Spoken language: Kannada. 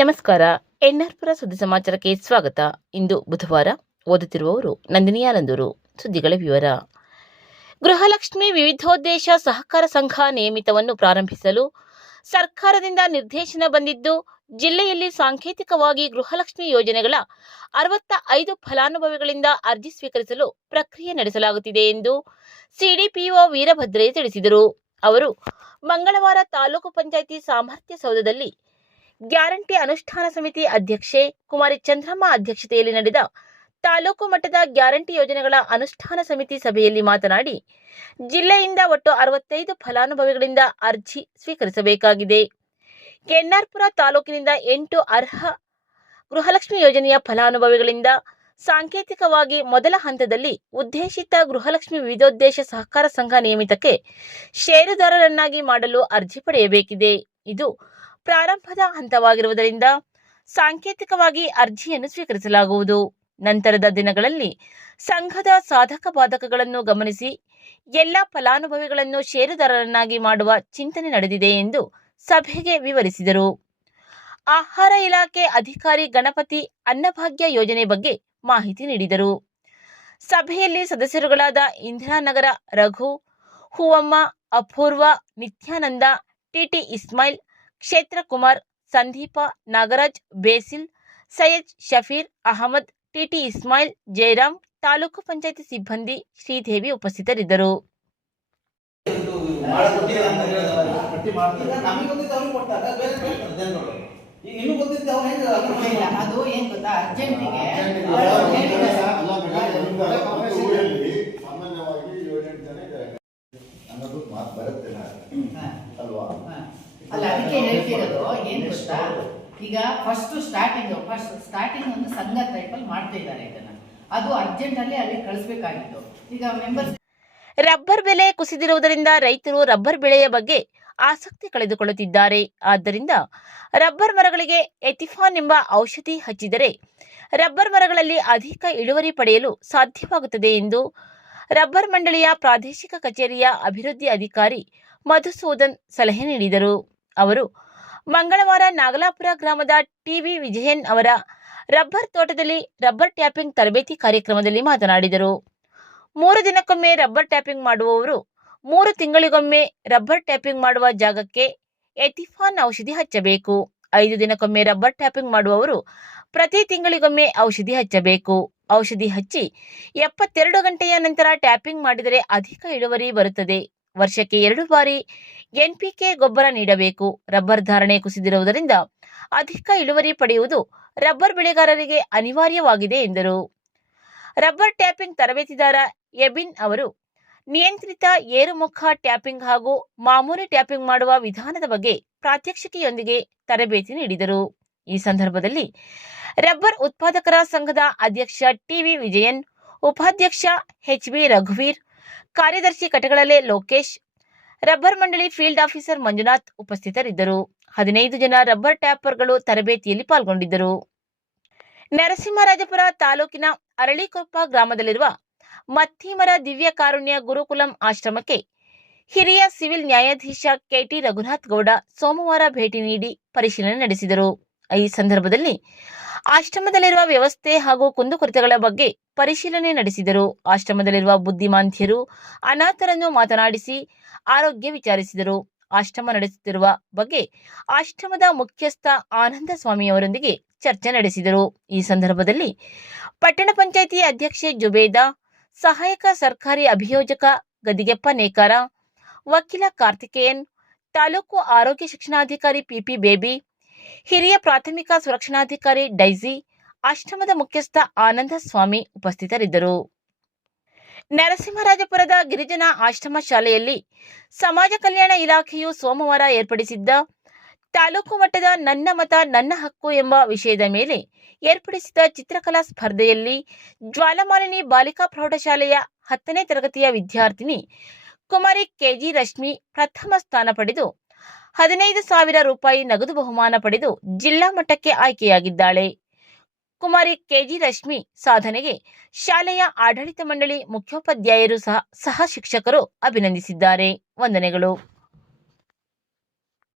ನಮಸ್ಕಾರ. ಎನ್ಆರ್ಪುರ ಸುದ್ದಿ ಸಮಾಚಾರಕ್ಕೆ ಸ್ವಾಗತ. ಇಂದು ಬುಧವಾರ ಓದುತ್ತಿರುವವರು ನಂದಿನಿ ಆನಂದೂರು. ಸುದ್ದಿಗಳ ವಿವರ. ಗೃಹಲಕ್ಷ್ಮಿ ವಿವಿಧೋದ್ದೇಶ ಸಹಕಾರ ಸಂಘ ನಿಯಮಿತವನ್ನು ಪ್ರಾರಂಭಿಸಲು ಸರ್ಕಾರದಿಂದ ನಿರ್ದೇಶನ ಬಂದಿದ್ದು, ಜಿಲ್ಲೆಯಲ್ಲಿ ಸಾಂಕೇತಿಕವಾಗಿ ಗೃಹಲಕ್ಷ್ಮಿ ಯೋಜನೆಗಳ ಅರವತ್ತ ಐದು ಫಲಾನುಭವಿಗಳಿಂದ ಅರ್ಜಿ ಸ್ವೀಕರಿಸಲು ಪ್ರಕ್ರಿಯೆ ನಡೆಸಲಾಗುತ್ತಿದೆ ಎಂದು ಸಿಡಿಪಿಒ ವೀರಭದ್ರಯ್ಯ ತಿಳಿಸಿದರು. ಅವರು ಮಂಗಳವಾರ ತಾಲೂಕು ಪಂಚಾಯಿತಿ ಸಾಮರ್ಥ್ಯ ಸೌಧದಲ್ಲಿ ಗ್ಯಾರಂಟಿ ಅನುಷ್ಠಾನ ಸಮಿತಿ ಅಧ್ಯಕ್ಷೆ ಕುಮಾರಿ ಚಂದ್ರಮ್ಮ ಅಧ್ಯಕ್ಷತೆಯಲ್ಲಿ ನಡೆದ ತಾಲೂಕು ಮಟ್ಟದ ಗ್ಯಾರಂಟಿ ಯೋಜನೆಗಳ ಅನುಷ್ಠಾನ ಸಮಿತಿ ಸಭೆಯಲ್ಲಿ ಮಾತನಾಡಿ, ಜಿಲ್ಲೆಯಿಂದ ಒಟ್ಟು ಅರವತ್ತೈದು ಫಲಾನುಭವಿಗಳಿಂದ ಅರ್ಜಿ ಸ್ವೀಕರಿಸಬೇಕಾಗಿದೆ. ಕೆನ್ನಾರ್ಪುರ ತಾಲೂಕಿನಿಂದ ಎಂಟು ಅರ್ಹ ಗೃಹಲಕ್ಷ್ಮಿ ಯೋಜನೆಯ ಫಲಾನುಭವಿಗಳಿಂದ ಸಾಂಕೇತಿಕವಾಗಿ ಮೊದಲ ಹಂತದಲ್ಲಿ ಉದ್ದೇಶಿತ ಗೃಹಲಕ್ಷ್ಮಿ ವಿವಿಧೋದ್ದೇಶ ಸಹಕಾರ ಸಂಘ ನಿಯಮಿತಕ್ಕೆ ಷೇರುದಾರರನ್ನಾಗಿ ಮಾಡಲು ಅರ್ಜಿ ಪಡೆಯಬೇಕಿದೆ. ಇದು ಪ್ರಾರಂಭದ ಹಂತವಾಗಿರುವುದರಿಂದ ಸಾಂಕೇತಿಕವಾಗಿ ಅರ್ಜಿಯನ್ನು ಸ್ವೀಕರಿಸಲಾಗುವುದು. ನಂತರದ ದಿನಗಳಲ್ಲಿ ಸಂಘದ ಸಾಧಕ ಬಾಧಕಗಳನ್ನು ಗಮನಿಸಿ ಎಲ್ಲ ಫಲಾನುಭವಿಗಳನ್ನು ಷೇರುದಾರರನ್ನಾಗಿ ಮಾಡುವ ಚಿಂತನೆ ನಡೆದಿದೆ ಎಂದು ಸಭೆಗೆ ವಿವರಿಸಿದರು. ಆಹಾರ ಇಲಾಖೆ ಅಧಿಕಾರಿ ಗಣಪತಿ ಅನ್ನಭಾಗ್ಯ ಯೋಜನೆ ಬಗ್ಗೆ ಮಾಹಿತಿ ನೀಡಿದರು. ಸಭೆಯಲ್ಲಿ ಸದಸ್ಯರುಗಳಾದ ಇಂದಿರಾನಗರ ರಘು, ಹೂವಮ್ಮ, ಅಪೂರ್ವ, ನಿತ್ಯಾನಂದ ಟಿಟಿ ಇಸ್ಮಾಯಿಲ್ ಕ್ಷೇತ್ರ Kumar Sandeepa Nagaraj Basil Syed Shafeer Ahmed T T Ismail Jayaram taluk panchayat ಸಿಬ್ಬಂದಿ ಶ್ರೀದೇವಿ ಉಪಸ್ಥಿತರಿದ್ದರು. ಅದು ಏನ್ ಗೊತ್ತಾ? ಅಂತ ಹೇಳಿದ್ರಲ್ಲ. ಪಟ್ಟಿ ಮಾಡ್ತಾರೆ. ಈಗ ನಮಗೆ ಗೊತ್ತಿದ್ದು ಅವ್ರಿಗೆ ಕೊಟ್ಟಾಗ ಬೇರೆ ಬೇರೆ ಜನಗಳು. ಈಗ ನಿಮಗೆ ಗೊತ್ತಿದ್ದು ಅವ್ರು ಹೆಂಗೆ ಅದನ್ನ ಇಲ್ಲ, ಅದು ಏನ್ ಗೊತ್ತಾ ಅರ್ಜೆಂಟಿಗೆ ಅರ್ಜೆಂಟಿಗೆ ಅವ್ರು ಯಾರು ಹೇಳಿದ್ದಾರೆ. ಅಲ್ಲ ಮೇಡಮ್, ಒಂದು ಒಂದು ಊರಲ್ಲಿ ಸಾಮಾನ್ಯವಾಗಿ ಏಳೆಂಟು ಜನ ಇದ್ದಾರೆ ಅನ್ನೋದು ಮಾತು ಬರುತ್ತೆ ನಾಳೆ. ಹಾ, ಅಲ್ವಾ ಹಾ. ಅಲ್ಲ ಅದಕ್ಕೆ ಹೇಳ್ತಿರೋದು ಏನ್ ಈಗ ಫಸ್ಟ್ ಸ್ಟಾರ್ಟಿಂಗ್ ಫಸ್ಟ್ ಸ್ಟಾರ್ಟಿಂಗ್ ಒಂದು ಸಂಘ ಟೈಪಲ್ಲಿ ಮಾಡ್ತಾ ಇದ್ದಾರೆ ಇದನ್ನ. ಅದು ಅರ್ಜೆಂಟ್ ಅಲ್ಲಿ ಅಲ್ಲಿ ಕಳಿಸಬೇಕಾಗಿತ್ತು. ಈಗ ಮೆಂಬರ್ಸ್ ರಬ್ಬರ್ ಬೆಲೆ ಕುಸಿದಿರುವುದರಿಂದ ರೈತರು ರಬ್ಬರ್ ಬೆಳೆಯ ಬಗ್ಗೆ ಆಸಕ್ತಿ ಕಳೆದುಕೊಳ್ಳುತ್ತಿದ್ದಾರೆ. ಆದ್ದರಿಂದ ರಬ್ಬರ್ ಮರಗಳಿಗೆ ಎಥಿಫಾನ್ ಎಂಬ ಔಷಧಿ ಹಚ್ಚಿದರೆ ರಬ್ಬರ್ ಮರಗಳಲ್ಲಿ ಅಧಿಕ ಇಳುವರಿ ಪಡೆಯಲು ಸಾಧ್ಯವಾಗುತ್ತದೆ ಎಂದು ರಬ್ಬರ್ ಮಂಡಳಿಯ ಪ್ರಾದೇಶಿಕ ಕಚೇರಿಯ ಅಭಿವೃದ್ಧಿ ಅಧಿಕಾರಿ ಮಧುಸೂದನ್ ಸಲಹೆ ನೀಡಿದರು. ಅವರು ಮಂಗಳವಾರ ನಾಗಲಾಪುರ ಗ್ರಾಮದ ಟಿವಿ ವಿಜಯನ್ ಅವರ ರಬ್ಬರ್ ತೋಟದಲ್ಲಿ ರಬ್ಬರ್ ಟ್ಯಾಪಿಂಗ್ ತರಬೇತಿ ಕಾರ್ಯಕ್ರಮದಲ್ಲಿ ಮಾತನಾಡಿದರು. ಮೂರು ದಿನಕ್ಕೊಮ್ಮೆ ರಬ್ಬರ್ ಟ್ಯಾಪಿಂಗ್ ಮಾಡುವವರು ಮೂರು ತಿಂಗಳಿಗೊಮ್ಮೆ ರಬ್ಬರ್ ಟ್ಯಾಪಿಂಗ್ ಮಾಡುವ ಜಾಗಕ್ಕೆ ಎಟಿಫಾನ್ ಔಷಧಿ ಹಚ್ಚಬೇಕು. ಐದು ದಿನಕ್ಕೊಮ್ಮೆ ರಬ್ಬರ್ ಟ್ಯಾಪಿಂಗ್ ಮಾಡುವವರು ಪ್ರತಿ ತಿಂಗಳಿಗೊಮ್ಮೆ ಔಷಧಿ ಹಚ್ಚಬೇಕು. ಔಷಧಿ ಹಚ್ಚಿ ಎಪ್ಪತ್ತೆರಡು ಗಂಟೆಯ ನಂತರ ಟ್ಯಾಪಿಂಗ್ ಮಾಡಿದರೆ ಅಧಿಕ ಇಳುವರಿ ಬರುತ್ತದೆ. ವರ್ಷಕ್ಕೆ ಎರಡು ಬಾರಿ ಎನ್ಪಿಕೆ ಗೊಬ್ಬರ ನೀಡಬೇಕು. ರಬ್ಬರ್ ಧಾರಣೆ ಕುಸಿದಿರುವುದರಿಂದ ಅಧಿಕ ಇಳುವರಿ ಪಡೆಯುವುದು ರಬ್ಬರ್ ಬೆಳೆಗಾರರಿಗೆ ಅನಿವಾರ್ಯವಾಗಿದೆ ಎಂದರು. ರಬ್ಬರ್ ಟ್ಯಾಪಿಂಗ್ ತರಬೇತಿದಾರ ಎಬಿನ್ ಅವರು, ನಿಯಂತ್ರಿತ ಏರುಮುಖ ಟ್ಯಾಪಿಂಗ್ ಹಾಗೂ ಮಾಮೂಲಿ ಟ್ಯಾಪಿಂಗ್ ಮಾಡುವ ವಿಧಾನದ ಬಗ್ಗೆ ಪ್ರಾತ್ಯಕ್ಷಿಕೆಯೊಂದಿಗೆ ತರಬೇತಿ ನೀಡಿದರು. ಈ ಸಂದರ್ಭದಲ್ಲಿ ರಬ್ಬರ್ ಉತ್ಪಾದಕರ ಸಂಘದ ಅಧ್ಯಕ್ಷ ಟಿವಿ ವಿಜಯನ್, ಉಪಾಧ್ಯಕ್ಷ ಎಚ್ ಬಿ ರಘುವೀರ್, ಕಾರ್ಯದರ್ಶಿ ಕಟಗಳಲೆ ಲೋಕೇಶ್ ರಬ್ಬರ್ ಮಂಡಳಿ ಫೀಲ್ಡ್ ಆಫೀಸರ್ ಮಂಜುನಾಥ್ ಉಪಸ್ಥಿತರಿದ್ದರು. ಹದಿನೈದು ಜನ ರಬ್ಬರ್ ಟ್ಯಾಪರ್ಗಳು ತರಬೇತಿಯಲ್ಲಿ ಪಾಲ್ಗೊಂಡಿದ್ದರು. ನರಸಿಂಹರಾಜಪುರ ತಾಲೂಕಿನ ಅರಳಿಕೊಪ್ಪ ಗ್ರಾಮದಲ್ಲಿರುವ ಮತ್ತೀಮರ ದಿವ್ಯ ಕಾರುಣ್ಯ ಗುರುಕುಲಂ ಆಶ್ರಮಕ್ಕೆ ಹಿರಿಯ ಸಿವಿಲ್ ನ್ಯಾಯಾಧೀಶ ಕೆಟಿ ರಘುನಾಥ್ ಗೌಡ ಸೋಮವಾರ ಭೇಟಿ ನೀಡಿ ಪರಿಶೀಲನೆ ನಡೆಸಿದರು. ಈ ಸಂದರ್ಭದಲ್ಲಿ ಆಶ್ರಮದಲ್ಲಿರುವ ವ್ಯವಸ್ಥೆ ಹಾಗೂ ಕುಂದುಕೊರತೆಗಳ ಬಗ್ಗೆ ಪರಿಶೀಲನೆ ನಡೆಸಿದರು. ಆಶ್ರಮದಲ್ಲಿರುವ ಬುದ್ಧಿಮಾಂತ್ಯರು ಅನಾಥರನ್ನು ಮಾತನಾಡಿಸಿ ಆರೋಗ್ಯ ವಿಚಾರಿಸಿದರು. ಆಶ್ರಮ ನಡೆಸುತ್ತಿರುವ ಬಗ್ಗೆ ಆಶ್ರಮದ ಮುಖ್ಯಸ್ಥ ಆನಂದ ಸ್ವಾಮಿಯವರೊಂದಿಗೆ ಚರ್ಚೆ ನಡೆಸಿದರು. ಈ ಸಂದರ್ಭದಲ್ಲಿ ಪಟ್ಟಣ ಪಂಚಾಯಿತಿ ಅಧ್ಯಕ್ಷೆ ಜುಬೇದಾ, ಸಹಾಯಕ ಸರ್ಕಾರಿ ಅಭಿಯೋಜಕ ಗದಿಗೆಪ್ಪ ನೇಕಾರ, ವಕೀಲ ಕಾರ್ತಿಕೇಯನ್, ತಾಲೂಕು ಆರೋಗ್ಯ ಶಿಕ್ಷಣಾಧಿಕಾರಿ ಪಿಪಿ ಬೇಬಿ ಹಿರಿಯ ಪ್ರಾಥಮಿಕ ಸುರಕ್ಷಣಾಧಿಕಾರಿ ಡೈಸಿ ಆಶ್ರಮದ ಮುಖ್ಯಸ್ಥ ಆನಂದ ಸ್ವಾಮಿ ಉಪಸ್ಥಿತರಿದ್ದರು. ನರಸಿಂಹರಾಜಪುರದ ಗಿರಿಜನ ಆಶ್ರಮ ಶಾಲೆಯಲ್ಲಿ ಸಮಾಜ ಕಲ್ಯಾಣ ಇಲಾಖೆಯು ಸೋಮವಾರ ಏರ್ಪಡಿಸಿದ್ದ ತಾಲೂಕು ಮಟ್ಟದ ನನ್ನ ಮತ, ನನ್ನ ಹಕ್ಕು ಎಂಬ ವಿಷಯದ ಮೇಲೆ ಏರ್ಪಡಿಸಿದ ಚಿತ್ರಕಲಾ ಸ್ಪರ್ಧೆಯಲ್ಲಿ ಜ್ವಾಲಮಾಲಿನಿ ಬಾಲಿಕಾ ಪ್ರೌಢಶಾಲೆಯ ಹತ್ತನೇ ತರಗತಿಯ ವಿದ್ಯಾರ್ಥಿನಿ ಕುಮಾರಿ ಕೆಜಿ ರಶ್ಮಿ ಪ್ರಥಮ ಸ್ಥಾನ ಪಡೆದು ಹದಿನೈದು ಸಾವಿರ ರೂಪಾಯಿ ನಗದು ಬಹುಮಾನ ಪಡೆದು ಜಿಲ್ಲಾ ಮಟ್ಟಕ್ಕೆ ಆಯ್ಕೆಯಾಗಿದ್ದಾಳೆ. ಕುಮಾರಿ ಕೆಜಿ ರಶ್ಮಿ ಸಾಧನೆಗೆ ಶಾಲೆಯ ಆಡಳಿತ ಮಂಡಳಿ ಮುಖ್ಯೋಪಾಧ್ಯಾಯರು ಸಹ ಸಹ ಶಿಕ್ಷಕರು ಅಭಿನಂದಿಸಿದ್ದಾರೆ. ವಂದನೆಗಳು.